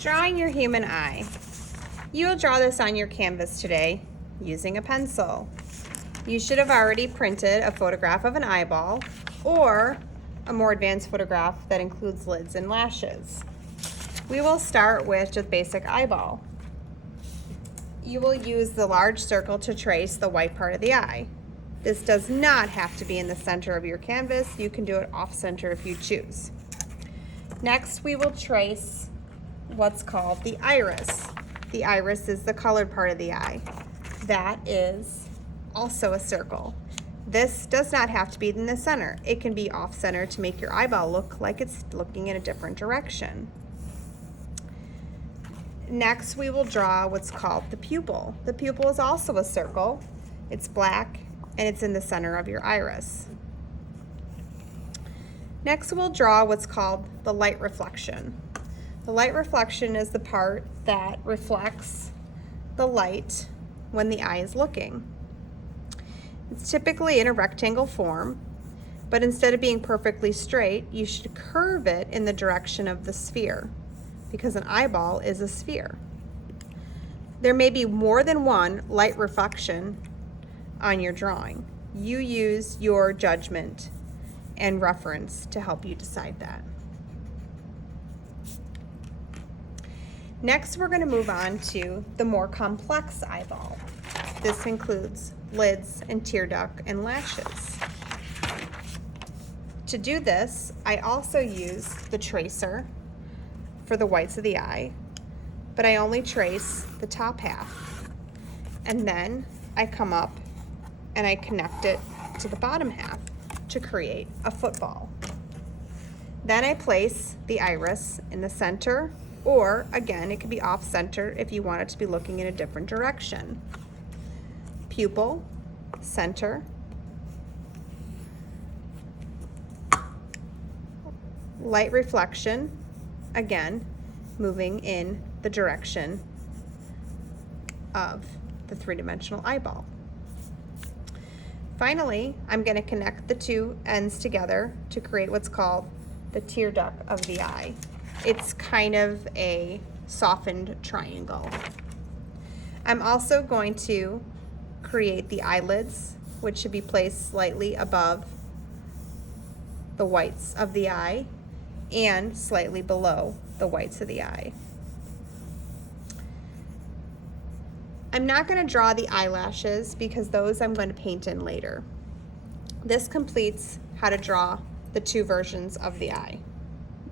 Drawing your human eye. You will draw this on your canvas today using a pencil. You should have already printed a photograph of an eyeball or a more advanced photograph that includes lids and lashes. We will start with just basic eyeball. You will use the large circle to trace the white part of the eye. This does not have to be in the center of your canvas. You can do it off center if you choose. Next, we will trace what's called the iris. The iris is the colored part of the eye. That is also a circle. This does not have to be in the center. It can be off center to make your eyeball look like it's looking in a different direction. Next, we will draw what's called the pupil. The pupil is also a circle. It's black and it's in the center of your iris. Next, we'll draw what's called the light reflection. The light reflection is the part that reflects the light when the eye is looking. It's typically in a rectangle form, but instead of being perfectly straight, you should curve it in the direction of the sphere, because an eyeball is a sphere. There may be more than one light reflection on your drawing. You use your judgment and reference to help you decide that. Next, we're going to move on to the more complex eyeball. This includes lids and tear duct and lashes. To do this, I also use the tracer for the whites of the eye, but I only trace the top half. And then I come up and I connect it to the bottom half to create a football. Then I place the iris in the center, or again, it could be off center if you want it to be looking in a different direction. Pupil, center, light reflection, again, moving in the direction of the three-dimensional eyeball. Finally, I'm going to connect the two ends together to create what's called the tear duct of the eye. It's kind of a softened triangle. I'm also going to create the eyelids, which should be placed slightly above the whites of the eye and slightly below the whites of the eye. I'm not going to draw the eyelashes because those I'm going to paint in later. This completes how to draw the two versions of the eye.